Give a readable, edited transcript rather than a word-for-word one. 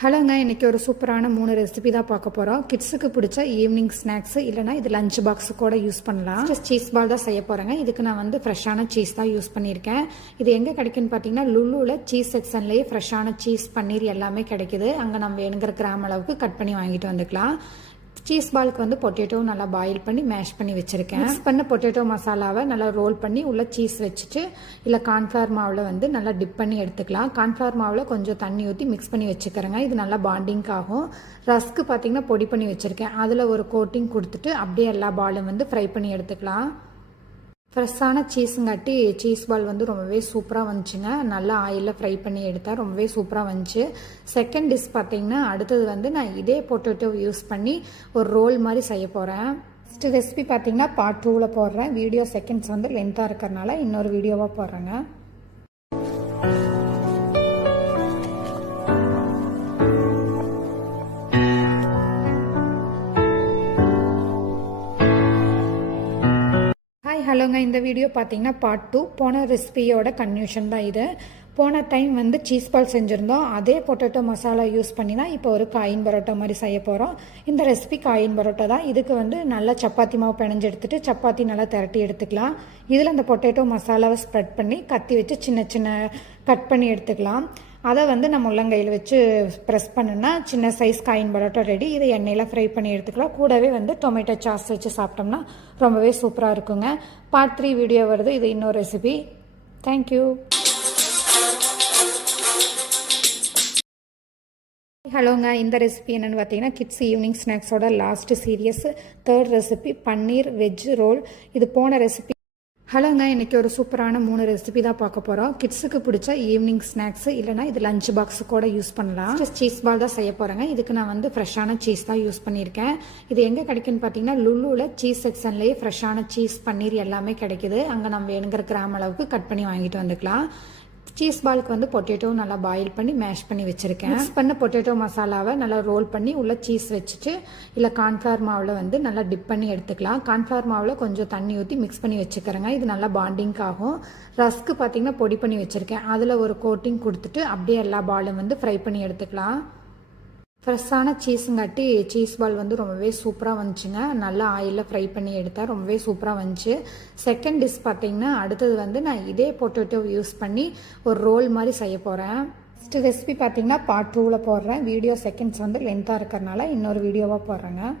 ஹலோங்க, இன்றைக்கி ஒரு சூப்பரான 3 ரெசிபி தான் பார்க்க போகிறோம். கிட்ஸுக்கு பிடிச்ச ஈவினிங் ஸ்நாக்ஸு இல்லைனா இது லஞ்ச் பாக்ஸு கூட யூஸ் பண்ணலாம். சீஸ் பால் தான் செய்ய போகிறேங்க. இதுக்கு நான் வந்து ஃப்ரெஷ்ஷான சீஸ் தான் யூஸ் பண்ணியிருக்கேன். இது எங்கே கிடைக்குன்னு பார்த்தீங்கன்னா, லுல்லுவில் சீஸ் செக்ஷன்லேயே ஃப்ரெஷ்ஷான சீஸ் பன்னீர் எல்லாமே கிடைக்குது. அங்கே நம்ம வேணுங்கிற கிராம் அளவுக்கு கட் பண்ணி வாங்கிட்டு வந்துக்கலாம். சீஸ் பாலுக்கு வந்து பொட்டேட்டோ நல்லா பாயில் பண்ணி மேஷ் பண்ணி வச்சுருக்கேன். மிக்ஸ் பண்ண பொட்டேட்டோ மசாலாவை நல்லா ரோல் பண்ணி உள்ளே சீஸ் வச்சுட்டு இல்லை கார்ன்ஃப்ளவர் மாவில் வந்து நல்லா டிப் பண்ணி எடுத்துக்கலாம். கார்ன்ஃப்ளவர் மாவில் கொஞ்சம் தண்ணி ஊற்றி மிக்ஸ் பண்ணி வச்சுக்கிறேங்க. இது நல்லா பாண்டிங்க் ஆகும். ரஸ்க்கு பார்த்திங்கன்னா பொடி பண்ணி வச்சுருக்கேன். அதில் ஒரு கோட்டிங் கொடுத்துட்டு அப்படியே எல்லா பாலும் வந்து ஃப்ரை பண்ணி எடுத்துக்கலாம். ஃப்ரெஷ்ஷான சீஸுங்காட்டி சீஸ் பால் வந்து ரொம்பவே சூப்பராக வந்துச்சுங்க. நல்லா ஆயிலில் ஃப்ரை பண்ணி எடுத்தால் ரொம்பவே சூப்பராக வந்துச்சு. செகண்ட் டிஷ் பார்த்திங்கன்னா, அடுத்தது வந்து நான் இதே பொட்டேட்டோ யூஸ் பண்ணி ஒரு ரோல் மாதிரி செய்ய போகிறேன். ஃபஸ்ட்டு ரெசிபி பார்த்திங்கன்னா பார்ட் 2ல் போடுறேன். வீடியோ செகண்ட்ஸ் வந்து லென்த்தாக இருக்கிறனால இன்னொரு வீடியோவாக போடுறேங்க. ஹலோங்க, இந்த வீடியோ பார்த்தீங்கன்னா பார்ட் 2. போன ரெசிபியோட கன்யூஷன் தான் இது. போன டைம் வந்து சீஸ் பால் செஞ்சுருந்தோம். அதே பொட்டேட்டோ மசாலா யூஸ் பண்ணி தான் இப்போ ஒரு காயின் பரோட்டா மாதிரி செய்ய போகிறோம். இந்த ரெசிபி காயின் பரோட்டா தான். இதுக்கு வந்து நல்லா சப்பாத்தி மாவு பிணைஞ்சு எடுத்துகிட்டு சப்பாத்தி நல்லா திரட்டி எடுத்துக்கலாம். இதில் அந்த பொட்டேட்டோ மசாலாவை ஸ்ப்ரெட் பண்ணி கத்தி வச்சு சின்ன சின்ன கட் பண்ணி எடுத்துக்கலாம். அதை வந்து நம்ம உள்ளங்கையில் வச்சு ப்ரெஸ் பண்ணுன்னா சின்ன சைஸ் காயின் பரோட்டா ரெடி. இதை எண்ணெயில் ஃப்ரை பண்ணி எடுத்துக்கலாம். கூடவே வந்து டொமேட்டோ சாஸ் வச்சு சாப்பிட்டோம்னா ரொம்பவே சூப்பராக இருக்குங்க. பார்ட் 3 வீடியோ வருது. இது இன்னொரு ரெசிபி. தேங்க்யூ. ஹலோங்க, இந்த ரெசிபி என்னென்னு பார்த்தீங்கன்னா, கிட்ஸ் ஈவினிங் ஸ்நாக்ஸோட last series 3rd recipe paneer veg roll. இது போன ரெசிபி. ஹலோங்க, இன்றைக்கி ஒரு சூப்பரான 3 ரெசிபி தான் பார்க்க போகிறோம். கிட்ஸுக்கு பிடிச்ச ஈவினிங் ஸ்நாக்ஸு இல்லைனா இது லஞ்ச் பாக்ஸு கூட யூஸ் பண்ணலாம். சீஸ் பால் தான் செய்ய போகிறேங்க. இதுக்கு நான் வந்து ஃப்ரெஷ்ஷான சீஸ் தான் யூஸ் பண்ணியிருக்கேன். இது எங்கே கிடைக்குன்னு பார்த்தீங்கன்னா, லுல்லுவில் சீஸ் செக்ஷன்லேயே ஃப்ரெஷ்ஷான சீஸ் பன்னீர் எல்லாமே கிடைக்குது. அங்கே நம்ம வேணுங்கிற கிராம் அளவுக்கு கட் பண்ணி வாங்கிட்டு வந்துக்கலாம். சீஸ் பாலுக்கு வந்து பொட்டேட்டோ நல்லா பாயில் பண்ணி மேஷ் பண்ணி வச்சுருக்கேன். மிக்ஸ் பண்ண பொட்டேட்டோ மசாலாவை நல்லா ரோல் பண்ணி உள்ளே சீஸ் வச்சுட்டு இல்லை கார்ன்ஃப்ளவர் மாவில் வந்து நல்லா டிப் பண்ணி எடுத்துக்கலாம். கார்ன்ஃப்ளவர் மாவில் கொஞ்சம் தண்ணி ஊற்றி மிக்ஸ் பண்ணி வச்சுக்கிறேங்க. இது நல்லா பாண்டிங்க் ஆகும். ரஸ்க்கு பார்த்திங்கன்னா பொடி பண்ணி வச்சுருக்கேன். அதில் ஒரு கோட்டிங் கொடுத்துட்டு அப்படியே எல்லா பாலும் வந்து ஃப்ரை பண்ணி எடுத்துக்கலாம். ஃப்ரெஷ்ஷான சீஸுங்காட்டி சீஸ் பால் வந்து ரொம்பவே சூப்பராக வந்துச்சுங்க. நல்லா ஆயிலில் ஃப்ரை பண்ணி எடுத்தால் ரொம்பவே சூப்பராக வந்துச்சு. செகண்ட் டிஷ் பார்த்திங்கன்னா, அடுத்தது வந்து நான் இதே பொட்டேட்டோ யூஸ் பண்ணி ஒரு ரோல் மாதிரி செய்ய போகிறேன். ஃபஸ்ட்டு ரெசிபி பார்த்திங்கன்னா பார்ட் 2ல் போடுறேன். வீடியோ செகண்ட்ஸ் வந்து லென்த்தாக இருக்கிறனால இன்னொரு வீடியோவாக போடுறேங்க.